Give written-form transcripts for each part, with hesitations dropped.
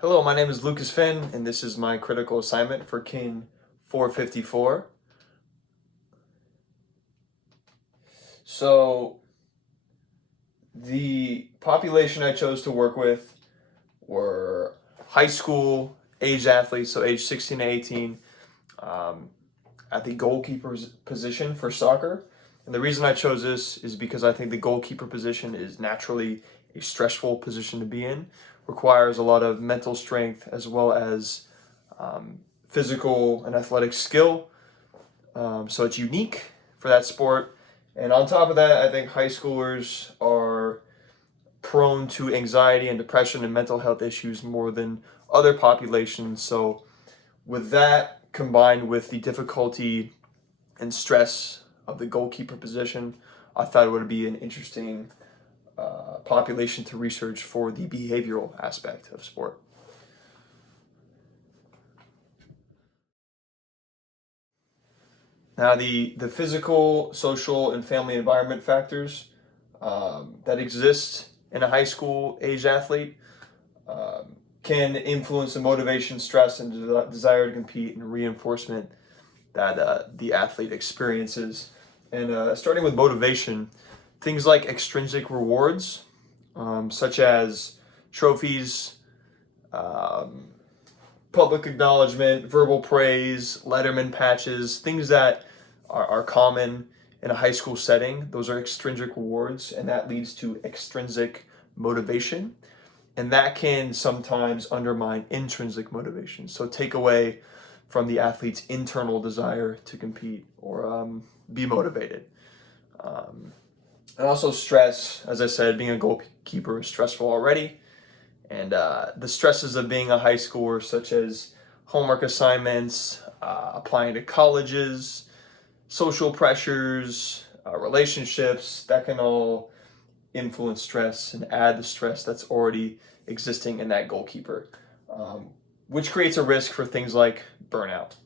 Hello, my name is Lucas Finn, and this is my critical assignment for Kin 454. So, the population I chose to work with were high school age athletes, so age 16 to 18, um, at the goalkeeper's position for soccer. And the reason I chose this is because I think the goalkeeper position is naturally a stressful position to be in, requires a lot of mental strength as well as physical and athletic skill. So it's unique for that sport. And on top of that, I think high schoolers are prone to anxiety and depression and mental health issues more than other populations. So, with that combined with the difficulty and stress of the goalkeeper position, I thought it would be an interesting population to research for the behavioral aspect of sport. Now, the physical, social, and family environment factors that exist in a high school age athlete can influence the motivation, stress, and desire to compete and reinforcement that the athlete experiences. And starting with motivation, things like extrinsic rewards, such as trophies, um, public acknowledgement, verbal praise, Letterman patches, things that are common in a high school setting. Those are extrinsic rewards, and that leads to extrinsic motivation. And that can sometimes undermine intrinsic motivation. So take away from the athlete's internal desire to compete or be motivated. Um, and also stress, as I said, being a goalkeeper is stressful already. And the stresses of being a high schooler, such as homework assignments, applying to colleges, social pressures, relationships, that can all influence stress and add the stress that's already existing in that goalkeeper, um, which creates a risk for things like burnout.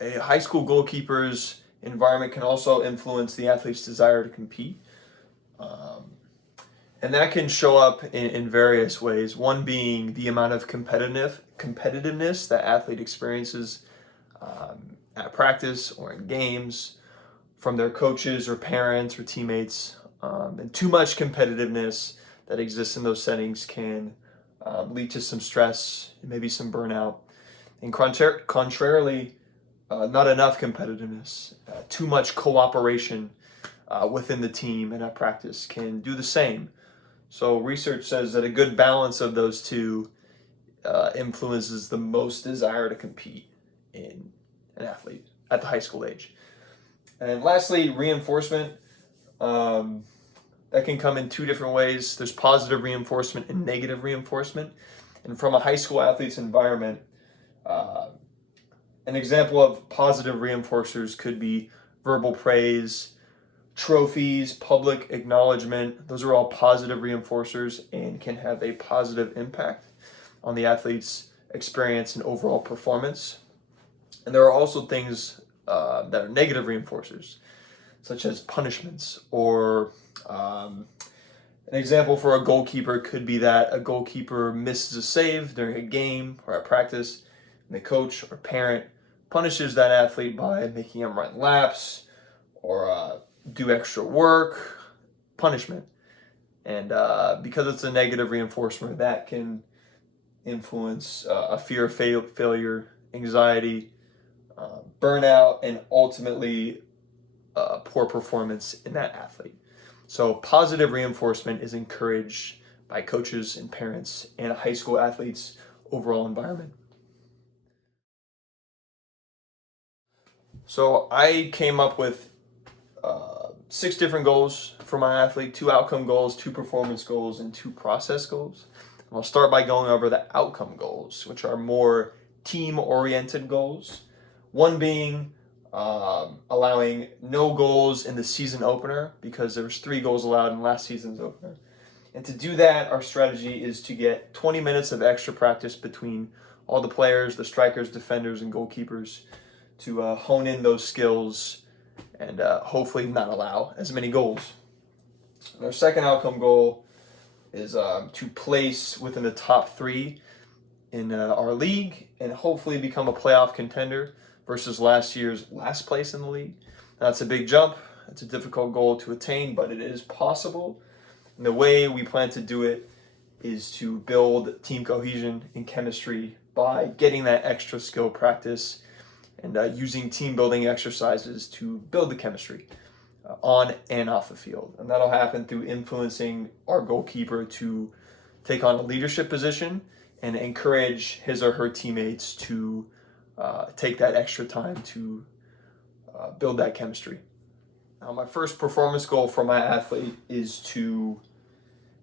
A high school goalkeeper's environment can also influence the athlete's desire to compete. Um, and that can show up in various ways. One being the amount of competitiveness that athlete experiences at practice or in games from their coaches or parents or teammates. And too much competitiveness that exists in those settings can lead to some stress and maybe some burnout. And contrarily, not enough competitiveness, too much cooperation within the team and at practice can do the same. So research says that a good balance of those two influences the most desire to compete in an athlete at the high school age. And lastly, reinforcement. Um, that can come in two different ways. There's positive reinforcement and negative reinforcement. And from a high school athlete's environment, uh, an example of positive reinforcers could be verbal praise, trophies, public acknowledgement. Those are all positive reinforcers and can have a positive impact on the athlete's experience and overall performance. And there are also things that are negative reinforcers, such as punishments or an example for a goalkeeper could be that a goalkeeper misses a save during a game or at practice, and the coach or parent punishes that athlete by making him run laps or do extra work, punishment. And because it's a negative reinforcement, that can influence a fear of failure, anxiety, burnout, and ultimately poor performance in that athlete. So, positive reinforcement is encouraged by coaches and parents and a high school athlete's overall environment. So, I came up with 6 different goals for my athlete: 2 outcome goals, 2 performance goals, and 2 process goals. And I'll start by going over the outcome goals, which are more team oriented goals. One being allowing no goals in the season opener because there was 3 goals allowed in last season's opener. And to do that, our strategy is to get 20 minutes of extra practice between all the players, the strikers, defenders, and goalkeepers to hone in those skills and hopefully not allow as many goals. And our second outcome goal is to place within the top three in our league and hopefully become a playoff contender versus last year's last place in the league. That's a big jump. It's a difficult goal to attain, but it is possible. And the way we plan to do it is to build team cohesion and chemistry by getting that extra skill practice and using team building exercises to build the chemistry on and off the field. And that'll happen through influencing our goalkeeper to take on a leadership position and encourage his or her teammates to take that extra time to build that chemistry. Now, my first performance goal for my athlete is to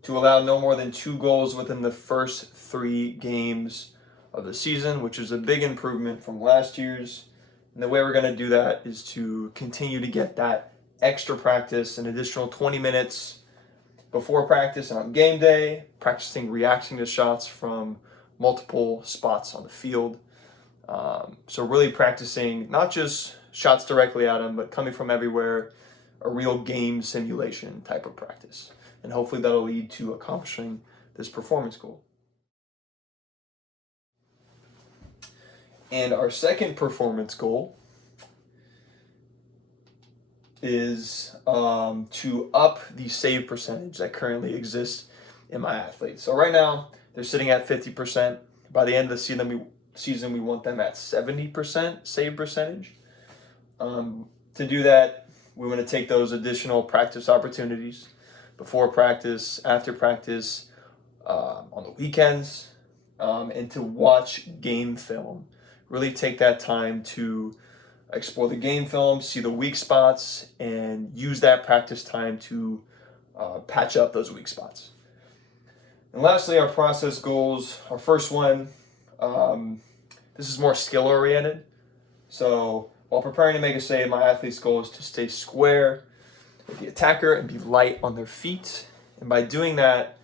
allow no more than 2 goals within the first 3 games of the season, which is a big improvement from last year's. And the way we're going to do that is to continue to get that extra practice, an additional 20 minutes before practice and on game day, practicing reacting to shots from multiple spots on the field. So really practicing not just shots directly at him, but coming from everywhere, a real game simulation type of practice. And hopefully that'll lead to accomplishing this performance goal. And our second performance goal is to up the save percentage that currently exists in my athletes. So right now, they're sitting at 50%. By the end of the season, we want them at 70% save percentage. To do that, we want to take those additional practice opportunities before practice, after practice, on the weekends, and to watch game film. Really take that time to explore the game film, see the weak spots, and use that practice time to patch up those weak spots. And lastly, our process goals. Our first one, this is more skill oriented. So while preparing to make a save, my athlete's goal is to stay square with the attacker and be light on their feet. And by doing that,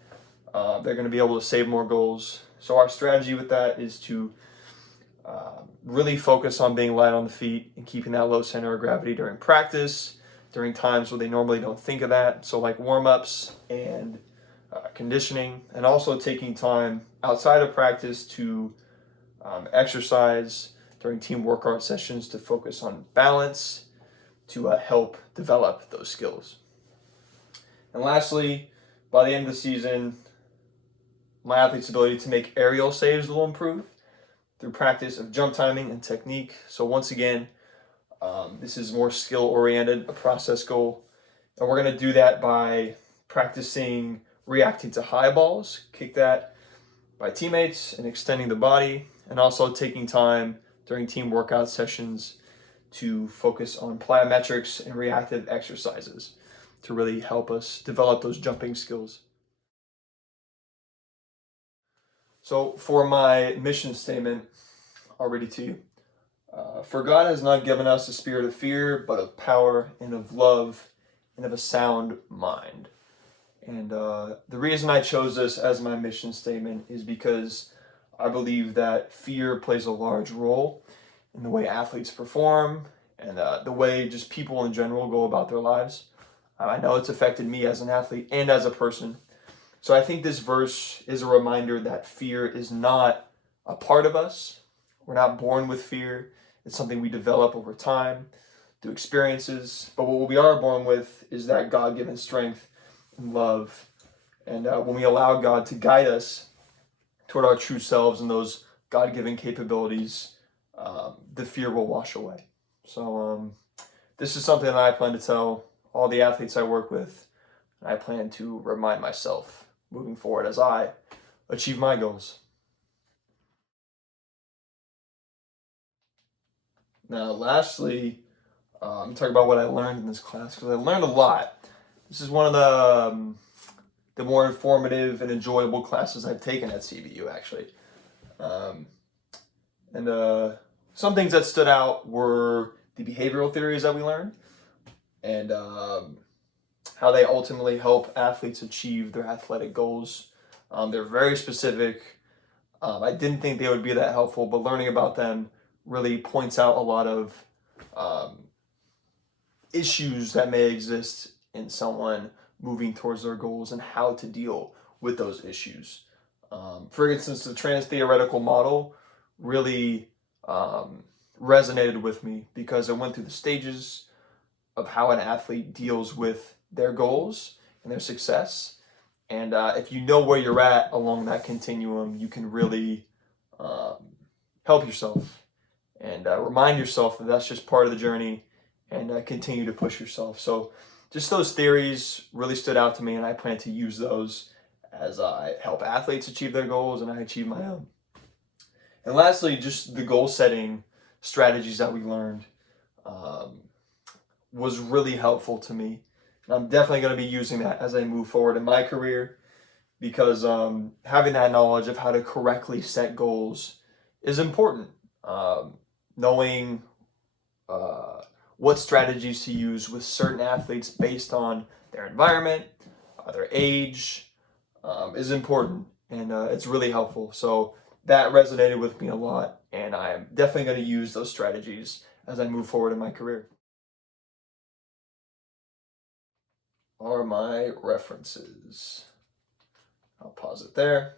they're going to be able to save more goals. So our strategy with that is to really focus on being light on the feet and keeping that low center of gravity during practice, during times where they normally don't think of that. So like warm-ups and conditioning, and also taking time outside of practice to exercise during team workout sessions to focus on balance to help develop those skills. And lastly, by the end of the season, my athlete's ability to make aerial saves will improve through practice of jump timing and technique. So once again, this is more skill oriented, a process goal. And we're going to do that by practicing reacting to high balls, kick that by teammates and extending the body, and also taking time during team workout sessions to focus on plyometrics and reactive exercises to really help us develop those jumping skills. So for my mission statement, I'll read it to you. For God has not given us a spirit of fear, but of power and of love and of a sound mind. And the reason I chose this as my mission statement is because I believe that fear plays a large role in the way athletes perform and the way just people in general go about their lives. I know it's affected me as an athlete and as a person. So I think this verse is a reminder that fear is not a part of us. We're not born with fear. It's something we develop over time through experiences. But what we are born with is that God-given strength and love. And when we allow God to guide us toward our true selves and those God-given capabilities, the fear will wash away. So this is something that I plan to tell all the athletes I work with. And I plan to remind myself moving forward as I achieve my goals. Now, lastly, I'm talking about what I learned in this class because I learned a lot. This is one of the more informative and enjoyable classes I've taken at CBU, actually. And some things that stood out were the behavioral theories that we learned and how they ultimately help athletes achieve their athletic goals. They're very specific. I didn't think they would be that helpful, but learning about them really points out a lot of issues that may exist in someone moving towards their goals and how to deal with those issues. For instance, the trans theoretical model really resonated with me because I went through the stages of how an athlete deals with their goals and their success. And if you know where you're at along that continuum, you can really um, help yourself and remind yourself that that's just part of the journey and continue to push yourself. So, just those theories really stood out to me, and I plan to use those as I help athletes achieve their goals and I achieve my own. And lastly, just the goal setting strategies that we learned um, was really helpful to me. And I'm definitely going to be using that as I move forward in my career because having that knowledge of how to correctly set goals is important. Knowing uh, what strategies to use with certain athletes based on their environment, their age, is important, and it's really helpful. So that resonated with me a lot, and I'm definitely going to use those strategies as I move forward in my career. Are my references. I'll pause it there.